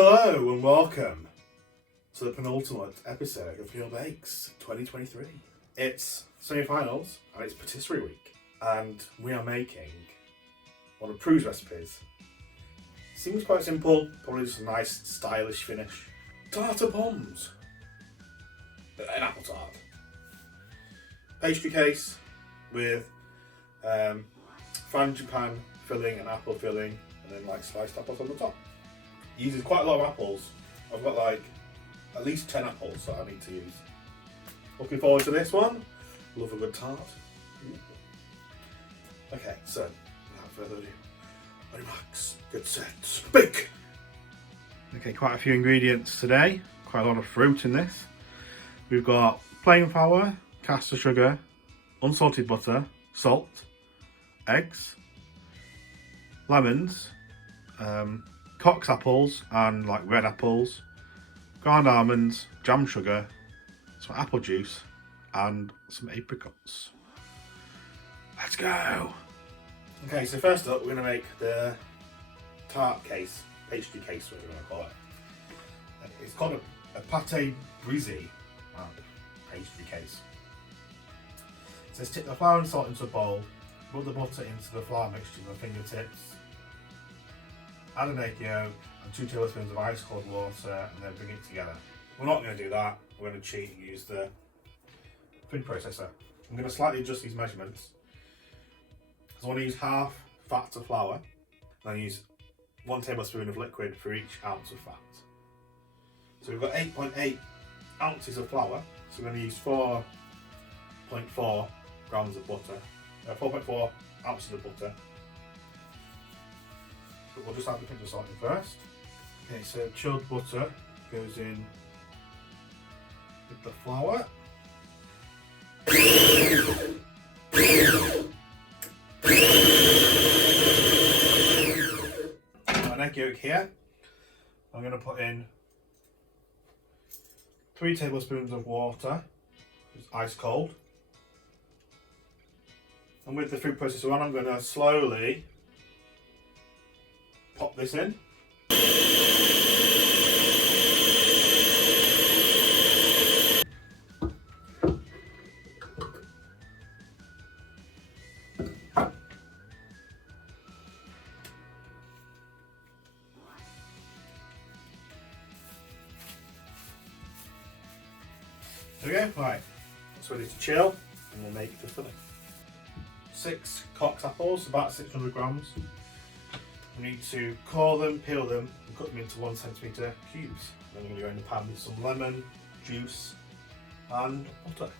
Hello and welcome to the penultimate episode of Your Bakes 2023. It's semi-finals and it's patisserie week, and we are making one of Prue's recipes. Seems quite simple, probably just a nice stylish finish. Tarte aux Pommes, an apple tart. Pastry case with frangipane filling and apple filling, and then like sliced apples on the top. Uses quite a lot of apples. I've got like at least 10 apples that I need to use. Looking forward to this one. Love a good tart. Okay, so without further ado, ready, Max, get set, bake! Okay, quite a few ingredients today. Quite a lot of fruit in this. We've got plain flour, caster sugar, unsalted butter, salt, eggs, lemons, Cox apples and like red apples, ground almonds, jam sugar, some apple juice and some apricots. Let's go! Okay, so first up we're going to make the tart case, pastry case, whatever you want to call it. It's called a pâte brisée pastry case. It says tip the flour and salt into a bowl, put the butter into the flour mixture with the fingertips, add an egg yolk and 2 tablespoons of ice cold water, and then bring it together. We're not going to do that, we're going to cheat and use the food processor. I'm going to slightly adjust these measurements. So I want to use half fat to flour, and I use 1 tablespoon of liquid for each ounce of fat. So we've got 8.8 ounces of flour, so we're going to use 4.4 grams of butter, 4.4 ounces of butter. But we'll just add the pinch of salt in first. Okay, so chilled butter goes in with the flour. An egg yolk here. I'm going to put in 3 tablespoons of water, it's ice cold. And with the food processor on, I'm going to slowly pop this in. There we go, right, that's ready to chill, and we'll make the filling. 6 Cox apples, about 600 grams. We need to core them, peel them, and cut them into 1 centimetre cubes. Then we're going to go in the pan with some lemon, juice, and butter.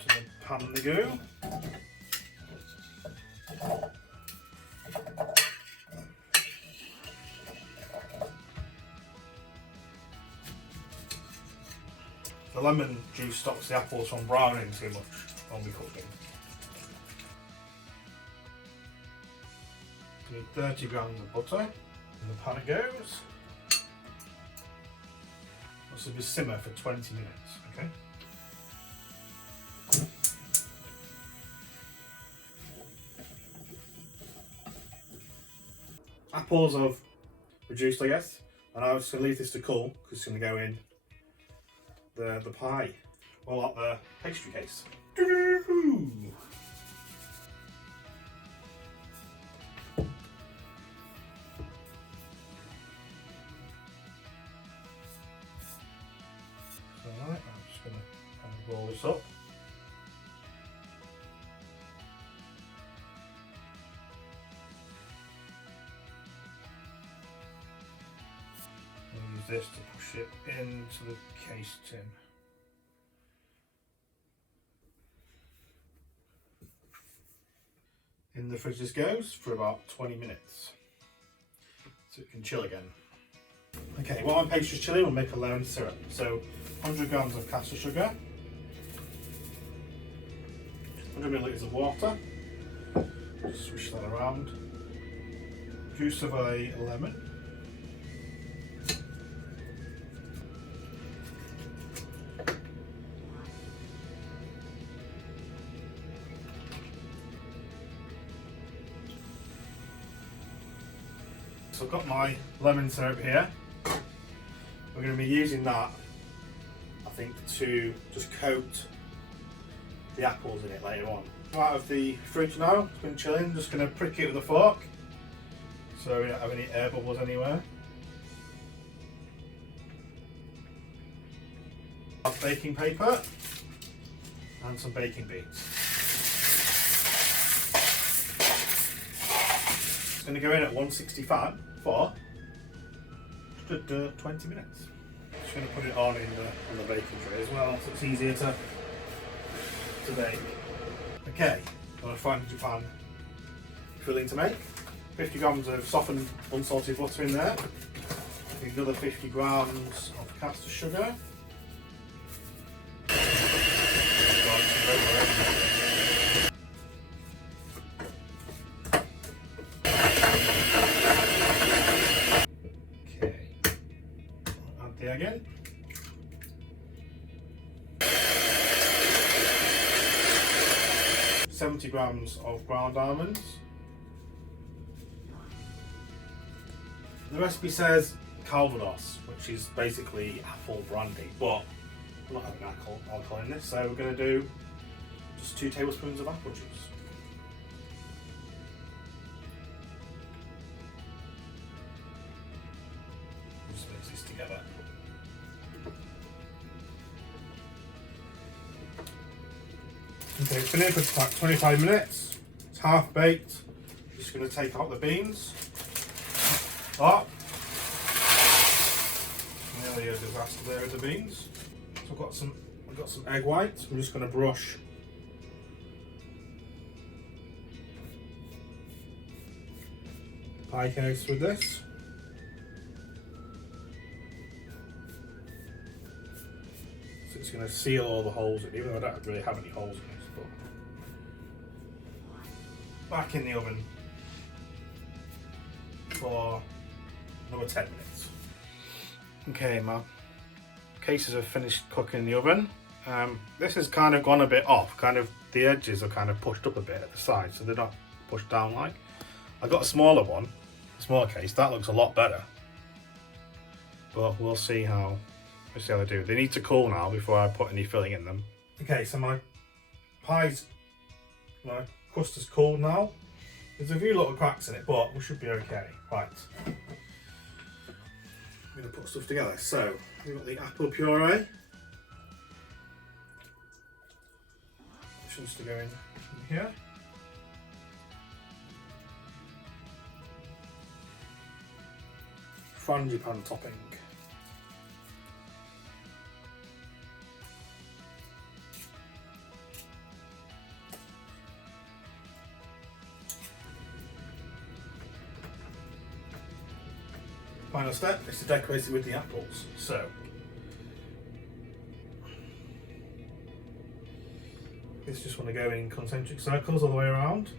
To the pan they go. The lemon juice stops the apples from browning too much when we cook them. We need 30 grams of butter. In the pan it goes. This will be simmer for 20 minutes, okay? Apples have reduced, I guess, and I'm just going to leave this to cool because it's going to go in the pie, well, up the pastry case. Alright, I'm just going to kind of roll this up. Use this to push it into the case tin. In the fridge this goes for about 20 minutes, so it can chill again. Okay, while my pastry's chilling, we'll make a lemon syrup. So 100 grams of caster sugar, 100 millilitres of water, just swish that around, juice of a lemon, so I've got my lemon syrup here. We're going to be using that, I think, to just coat the apples in it later on. Out of the fridge now, it's been chilling, just going to prick it with a fork so we don't have any air bubbles anywhere. Baking paper and some baking beans. It's going to go in at 160 fan for 20 minutes. Just going to put it on in the baking tray as well, so it's easier to bake. Okay, got a frangipane filling to make. 50 grams of softened unsalted butter in there. Another 50 grams of caster sugar. Okay, add the egg in. $70 grams of ground almonds. The recipe says Calvados, which is basically apple brandy, but we're not having alcohol in this, so we're going to do just 2 tablespoons of apple juice. Just mix this together. Okay, it's been in for about 25 minutes. It's half baked. Just going to take out the beans. Nearly a disaster there with the beans. So I've got some egg whites. I'm just going to brush pie case with this. So it's going to seal all the holes in, even though I don't really have any holes in this. But back in the oven for another 10 minutes. Okay, my cases have finished cooking in the oven. This has kind of gone a bit off, the edges are kind of pushed up a bit at the side, so they're not pushed down like. I got a smaller one, a smaller case, that looks a lot better. But we'll see how they do. They need to cool now before I put any filling in them. Okay, so my crust is cooled now. There's a few little cracks in it, but we should be okay. Right. I'm going to put stuff together. So, we've got the apple puree. Which needs to go in here. Frangipane topping. Final step is to decorate it with the apples. So, this just want to go in concentric circles all the way around.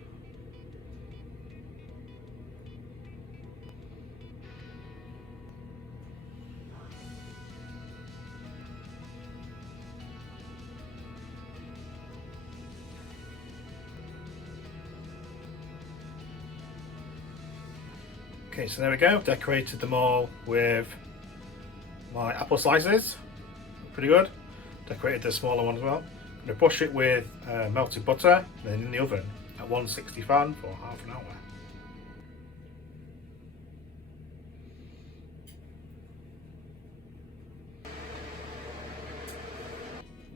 Okay, so there we go, decorated them all with my apple slices, pretty good. Decorated the smaller one as well. I'm going to brush it with melted butter, then in the oven at 160 fan for half an hour.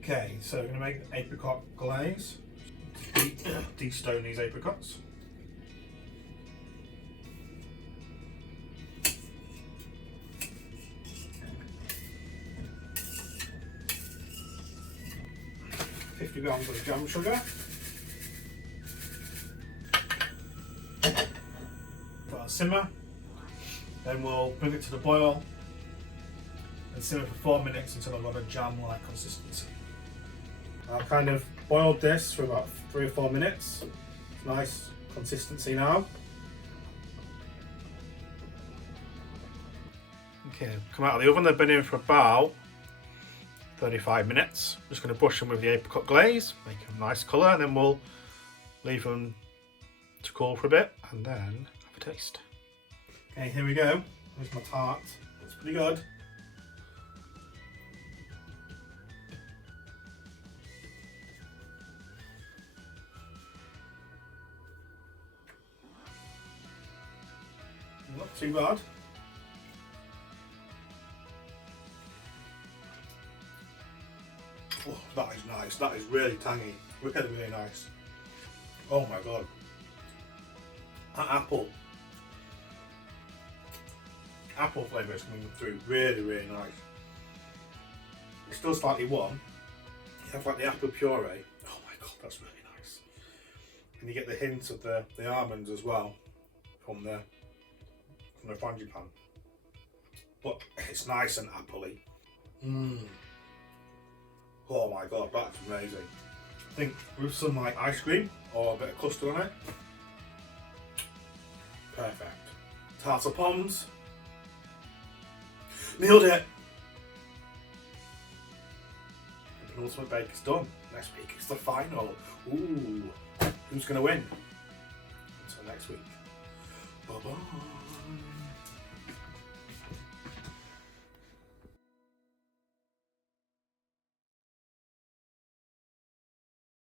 Okay, so we're going to make an apricot glaze. De-stone these apricots. $50 grams of jam sugar. Put a simmer. Then we'll bring it to the boil and simmer for 4 minutes until I've got a jam-like consistency. I've kind of boiled this for about 3 or 4 minutes. Nice consistency now. Okay, come out of the oven. They've been in for about 35 minutes. I'm just going to brush them with the apricot glaze, make them nice colour, and then we'll leave them to cool for a bit and then have a taste. Okay, here we go. Here's my tart. It's pretty good. Not too bad. Oh, that is nice. That is really tangy. Really, really nice. Oh my god. That apple flavour is coming through. Really, really nice. It's still slightly warm. You have like the apple puree. Oh my god, that's really nice. And you get the hint of the almonds as well from the frangipane. But it's nice and appley. Oh my god, that's amazing. I think with some like ice cream or a bit of custard on it. Perfect. Tarte aux Pommes. Nailed it! The penultimate bake is done. Next week is the final. Ooh, who's going to win? Until next week. Bye bye.